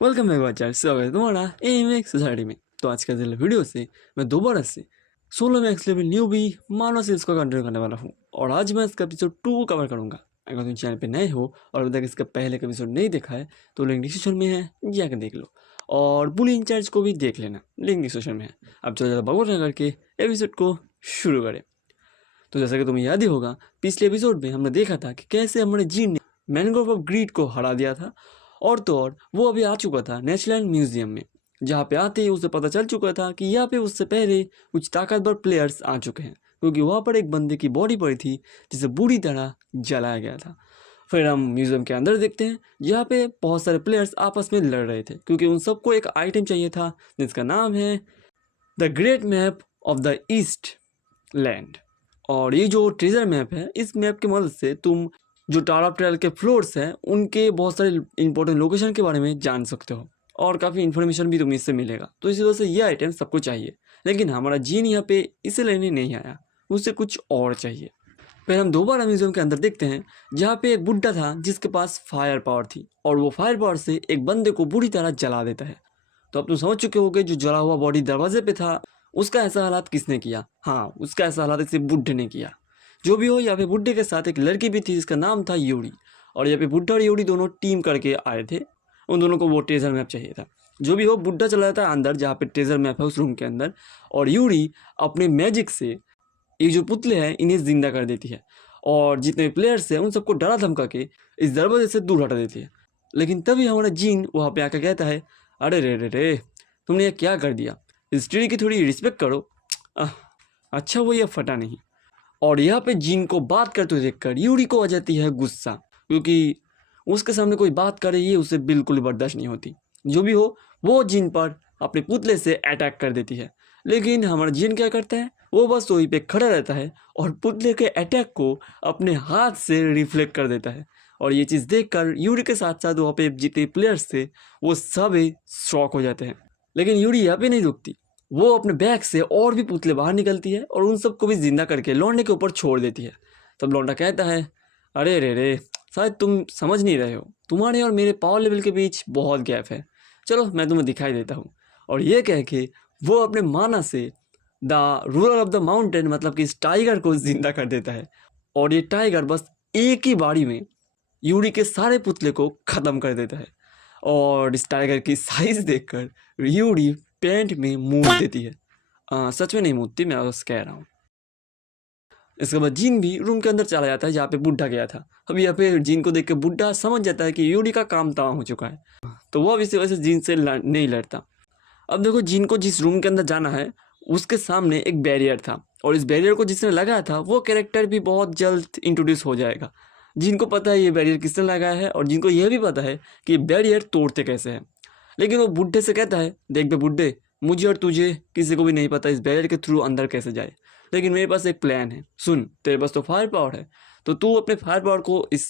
Welcome back watcher, स्वागत है तुम्हारा एएमएक्स सोसाइटी में। तो आज के वीडियो से मैं दोबारा से सोलो मैक्स लेवल न्यू भी मानव सीरीज को कंटिन्यू करने वाला हूँ और आज मैं इसका एपिसोड 2 को कवर करूँगा। अगर तुम चैनल पे नए हो और अभी तक इसका पहले का एपिसोड नहीं देखा है तो लिंक डिस्क्रिप्शन में है, जाकर देख लो और बुली इंचार्ज को भी देख लेना, लिंक डिस्क्रिप्शन में है। अब चलो ज़्यादा बकवास ना करके एपिसोड को शुरू करें। तो जैसा कि तुम्हें याद ही होगा, पिछले एपिसोड में हमने देखा था कि कैसे हमारे जीन ने मैनग्रोव ऑफ ग्रीड को हरा दिया था और तो और वो अभी आ चुका था नेचुरल म्यूजियम में, जहाँ पे आते ही उसे पता चल चुका था कि यहाँ पे उससे पहले कुछ ताकतवर प्लेयर्स आ चुके हैं, क्योंकि वहाँ पर एक बंदे की बॉडी पड़ी थी जिसे बुरी तरह जलाया गया था। फिर हम म्यूजियम के अंदर देखते हैं जहाँ पे बहुत सारे प्लेयर्स आपस में लड़ रहे थे, क्योंकि उन सबको एक आइटम चाहिए था जिसका नाम है the great map of the east land. और ये जो ट्रेजर मैप है, इस मैप की मदद से तुम जो टावर ऑफ ट्रेल के फ्लोर्स हैं उनके बहुत सारे इंपॉर्टेंट लोकेशन के बारे में जान सकते हो और काफ़ी इन्फॉर्मेशन भी तुम्हें इससे मिलेगा। तो इसी वजह से ये आइटम सबको चाहिए, लेकिन हमारा जीन यहाँ पे इसे लेने नहीं आया, उसे कुछ और चाहिए। फिर हम दोबारा म्यूजियम के अंदर देखते हैं जहाँ पे एक बुड्ढा था जिसके पास फायर पावर थी और वो फायर पावर से एक बंदे को बुरी तरह जला देता है। तो अब तुम समझ चुके होगे जो जला हुआ बॉडी दरवाजे पे था उसका ऐसा हालात किसने किया। हाँ, उसका ऐसा हालात इसे बुड्ढे ने किया। जो भी हो, यहाँ पे बुड्ढे के साथ एक लड़की भी थी जिसका नाम था यूरी, और यहाँ पे बुड्ढा और यूरी दोनों टीम करके आए थे। उन दोनों को वो ट्रेजर मैप चाहिए था। जो भी हो, बुड्ढा चला जाता है अंदर जहाँ पे ट्रेजर मैप है उस रूम के अंदर, और यूरी अपने मैजिक से ये जो पुतले हैं इन्हें जिंदा कर देती है और जितने प्लेयर्स हैं उन सबको डरा धमका के इस दरवाजे से दूर हटा देती है। लेकिन तभी हमारा जीन वहाँ पे आकर कहता है, अरे रे रे रे, तुमने ये क्या कर दिया, इस ट्री की थोड़ी रिस्पेक्ट करो। अच्छा वो ये फटा नहीं। और यहाँ पे जीन को बात करते हुए देखकर यूरी को आ जाती है गुस्सा, क्योंकि उसके सामने कोई बात करे ये उसे बिल्कुल बर्दाश्त नहीं होती। जो भी हो, वो जीन पर अपने पुतले से अटैक कर देती है, लेकिन हमारा जीन क्या करता है, वो बस वहीं पे खड़ा रहता है और पुतले के अटैक को अपने हाथ से रिफ्लेक्ट कर देता है। और ये चीज़ देखकर यूरी के साथ साथ वहाँ पे जितने प्लेयर्स थे वो सब शॉक हो जाते हैं। लेकिन यूरी यहाँ पे नहीं रुकती, वो अपने बैग से और भी पुतले बाहर निकलती है और उन सबको भी जिंदा करके लौंडे के ऊपर छोड़ देती है। तब लौंडा कहता है, अरे रे रे, शायद तुम समझ नहीं रहे हो, तुम्हारे और मेरे पावर लेवल के बीच बहुत गैप है, चलो मैं तुम्हें दिखाई देता हूँ। और ये कह के वो अपने माना से the ruler of the mountain मतलब कि इस टाइगर को जिंदा कर देता है। और ये टाइगर बस एक ही बारी में यूरी के सारे पुतले को ख़त्म कर देता है। और इस टाइगर की साइज देखकर यूरी पैंट में मूत देती है। सच में नहीं मूतती, मैं बस कह रहा हूँ। इसके बाद जीन भी रूम के अंदर चला जाता है जहाँ पे बुड्ढा गया था। अब यहाँ पे जीन को देख के बुड्ढा समझ जाता है कि यूरी का काम तमाम हो चुका है, तो वो अब इसी वजह से जीन से नहीं लड़ता। अब देखो, जीन को जिस रूम के अंदर जाना है उसके सामने एक बैरियर था, और इस बैरियर को जिसने लगाया था वो कैरेक्टर भी बहुत जल्द इंट्रोड्यूस हो जाएगा। जिनको पता है ये बैरियर किसने लगाया है और जिनको यह भी पता है कि बैरियर तोड़ते कैसे हैं। लेकिन वो बुड्ढे से कहता है, देख बे बुड्ढे, मुझे और तुझे किसी को भी नहीं पता इस बैरियर के थ्रू अंदर कैसे जाए, लेकिन मेरे पास एक प्लान है। सुन, तेरे पास तो फायर पावर है, तो तू अपने फायर पावर को इस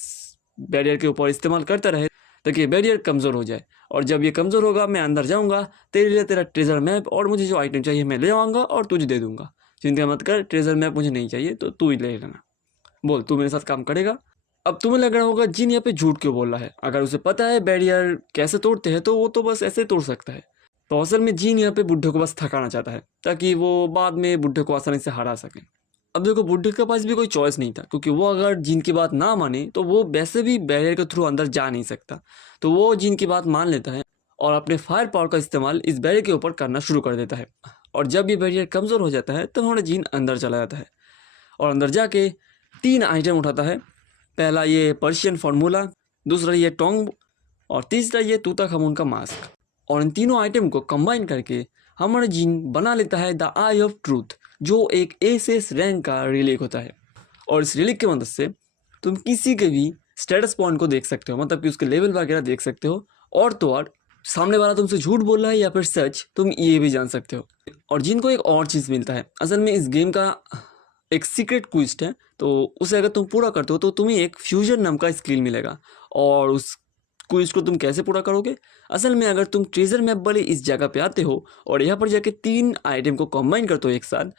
बैरियर के ऊपर इस्तेमाल करता रहे ताकि बैरियर कमज़ोर हो जाए, और जब ये कमज़ोर होगा मैं अंदर जाऊँगा, तेरे लिए तेरा ट्रेजर मैप और मुझे जो आइटम चाहिए मैं ले आऊँगा और तुझे दे दूँगा। चिंता मत कर, ट्रेजर मैप मुझे नहीं चाहिए तो तू ही ले लेना। बोल, तू मेरे साथ काम करेगा? अब तुम्हें लग रहा होगा जिन यहाँ पे झूठ क्यों बोल रहा है, अगर उसे पता है बैरियर कैसे तोड़ते हैं तो वो तो बस ऐसे तोड़ सकता है। तो असल में जीन यहाँ पे बुड्ढे को बस थकाना चाहता है ताकि वो बाद में बुड्ढे को आसानी से हरा सके। अब देखो, बुड्ढे के पास भी कोई चॉइस नहीं था, क्योंकि वो अगर जीन की बात ना माने तो वो वैसे भी बैरियर के थ्रू अंदर जा नहीं सकता। तो वो जीन की बात मान लेता है और अपने फायर पावर का इस्तेमाल इस बैरियर के ऊपर करना शुरू कर देता है। और जब ये बैरियर कमज़ोर हो जाता है तब हमारा जीन अंदर चला जाता है और अंदर जाके 3 आइटम उठाता है। पहला ये पर्शियन फार्मूला, दूसरा ये टोंग, और तीसरा ये तूतांखामुन का मास्क। और इन तीनों आइटम को कंबाइन करके हमारा जीन बना लेता है द आई ऑफ ट्रूथ, जो एक एसएस रैंक का रिलीक होता है। और इस रिलीक की मदद से तुम किसी के भी स्टेटस पॉइंट को देख सकते हो, मतलब कि उसके लेवल वगैरह देख सकते हो, और तो और सामने वाला तुमसे झूठ बोल रहा है या फिर सच, तुम ये भी जान सकते हो। और जिन को एक और चीज़ मिलता है, असल में इस गेम का एक सीक्रेट क्विस्ट है, तो उसे अगर तुम पूरा करते हो तो तुम्हें एक फ्यूजन नाम का स्किल मिलेगा। और उस क्विज को तुम कैसे पूरा करोगे, असल में अगर तुम ट्रेजर मैप वाली इस जगह पे आते हो और यहाँ पर जाके 3 आइटम को कंबाइन करते हो एक साथ,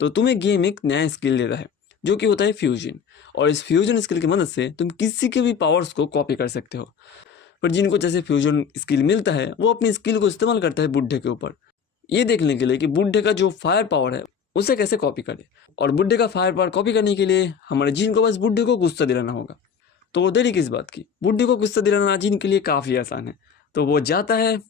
तो तुम्हें गेम एक नया स्किल देता है जो कि होता है फ्यूजन। और इस फ्यूजन स्किल की मदद से तुम किसी के भी पावर्स को कॉपी कर सकते हो। पर जिनको जैसे फ्यूजन स्किल मिलता है वो अपनी स्किल को इस्तेमाल करता है बुड्ढे के ऊपर, ये देखने के लिए कि बुड्ढे का जो फायर पावर है उसे कैसे कॉपी करे। और बुड्ढे का फायर पावर कॉपी करने के लिए हमारे जिन को बस बुड्ढे को गुस्सा दिलाना होगा। तो देरी किस बात की, बुड्ढे को गुस्सा दिलाना जिन के लिए काफ़ी आसान है। तो वो जाता है,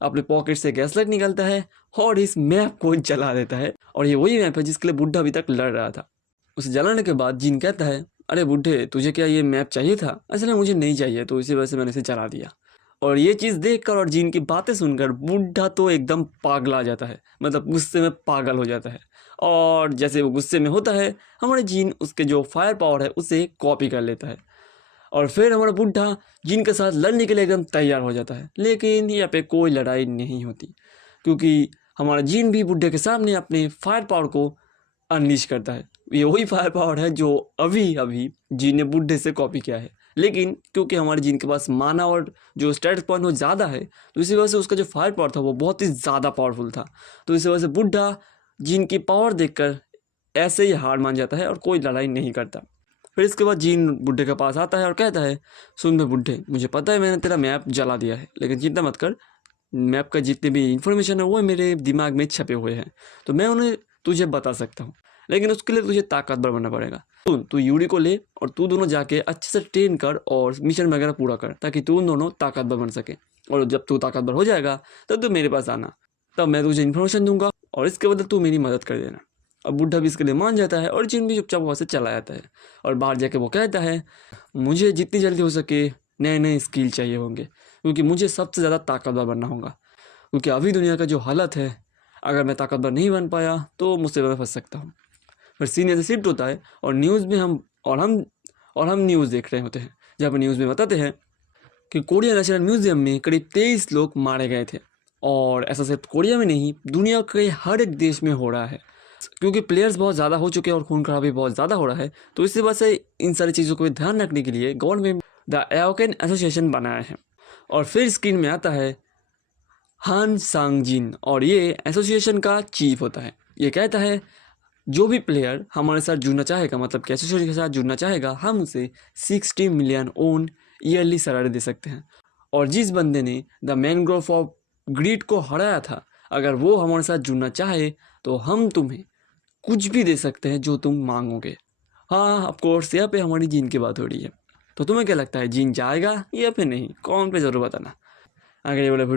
अपने पॉकेट से गैस लाइट निकालता है और इस मैप को जला देता है। और ये वही मैप है जिसके लिए बुड्ढा अभी तक लड़ रहा था। उसे जलाने के बाद जिन कहता है, अरे बुड्ढे तुझे क्या ये मैप चाहिए था? असल में मुझे नहीं चाहिए, तो इसी वजह से मैंने इसे जला दिया। और ये चीज़ देखकर और जिन की बातें सुनकर बुड्ढा तो एकदम पागला जाता है, मतलब गुस्से में पागल हो जाता है। और जैसे वो गुस्से में होता है, हमारे जिन उसके जो फायर पावर है उसे कॉपी कर लेता है। और फिर हमारा बुड्ढा जिन के साथ लड़ने के लिए एकदम तैयार हो जाता है। लेकिन यहाँ पे कोई लड़ाई नहीं होती, क्योंकि हमारा जिन भी बुड्ढे के सामने अपने फायर पावर को अनलीश करता है। ये वही फायर पावर है जो अभी अभी जिन ने बुड्ढे से कॉपी किया है। लेकिन क्योंकि हमारे जिन के पास माना और जो स्टेटस पॉइंट वो ज़्यादा है, तो इसी वजह से उसका जो फायर पावर था वो बहुत ही ज़्यादा पावरफुल था। तो इसी वजह से बुड्ढा जिन की पावर देखकर ऐसे ही हार मान जाता है और कोई लड़ाई नहीं करता। फिर इसके बाद जिन बुड्ढे के पास आता है और कहता है, सुन बे बुड्ढे, मुझे पता है मैंने तेरा मैप जला दिया है, लेकिन चिंता मत कर, मैप का जितने भी इंफॉर्मेशन है वो मेरे दिमाग में छपे हुए हैं, तो मैं उन्हें तुझे बता सकता हूँ। लेकिन उसके लिए तुझे ताकतवर बनना पड़ेगा। तू यूरी को ले और तू दोनों जाके अच्छे से ट्रेन कर और मिशन वगैरह पूरा कर, ताकि तू दोनों ताकतवर बन सके। और जब तू ताकतवर हो जाएगा तब तू मेरे पास आना, तब मैं तुझे इन्फॉर्मेशन दूंगा और इसके बदले तू मेरी मदद कर देना। अब बुड्ढा भी इसके लिए मान जाता है और जिन भी चुपचाप वहाँ से चला जाता है। और बाहर जाके वो कहता है, मुझे जितनी जल्दी हो सके नए नए स्किल चाहिए होंगे, क्योंकि मुझे सबसे ज़्यादा ताकतवर बनना होगा। क्योंकि अभी दुनिया का जो हालत है, अगर मैं ताकतवर नहीं बन पाया तो मुझसे ज़्यादा फंस सकता हूँ। फिर सीन ऐसे शिफ्ट होता है और न्यूज़ में हम न्यूज़ देख रहे होते हैं, जहाँ पर न्यूज़ में बताते हैं कि कोरिया नेशनल म्यूजियम में करीब 23 लोग मारे गए थे। और ऐसा सिर्फ कोरिया में नहीं, दुनिया के हर एक देश में हो रहा है, क्योंकि प्लेयर्स बहुत ज़्यादा हो चुके हैं और खून खराबी बहुत ज़्यादा हो रहा है। तो इसी वजह से इन सारी चीज़ों को भी ध्यान रखने के लिए गवर्नमेंट द एओकेन एसोसिएशन बनाया है। और फिर स्क्रीन में आता है हान सांग जिन, और ये एसोसिएशन का चीफ होता है। ये कहता है, जो भी प्लेयर हमारे साथ जुड़ना चाहेगा, मतलब कि एसोसिएशन के साथ जुड़ना चाहेगा, हम उसे 60 मिलियन ओन ईयरली सैलरी दे सकते हैं। और जिस बंदे ने द मैनग्रोव ऑफ ग्रीड को हराया था, अगर वो हमारे साथ जुड़ना चाहे तो हम तुम्हें कुछ भी दे सकते हैं जो तुम मांगोगे। हाँ ऑफ कोर्स, यहाँ पे हमारी जीन की बात हो रही है। तो तुम्हें क्या लगता है, जीन जाएगा या फिर नहीं? कमेंट पे जरूर बताना। अगर ये वाला वीडियो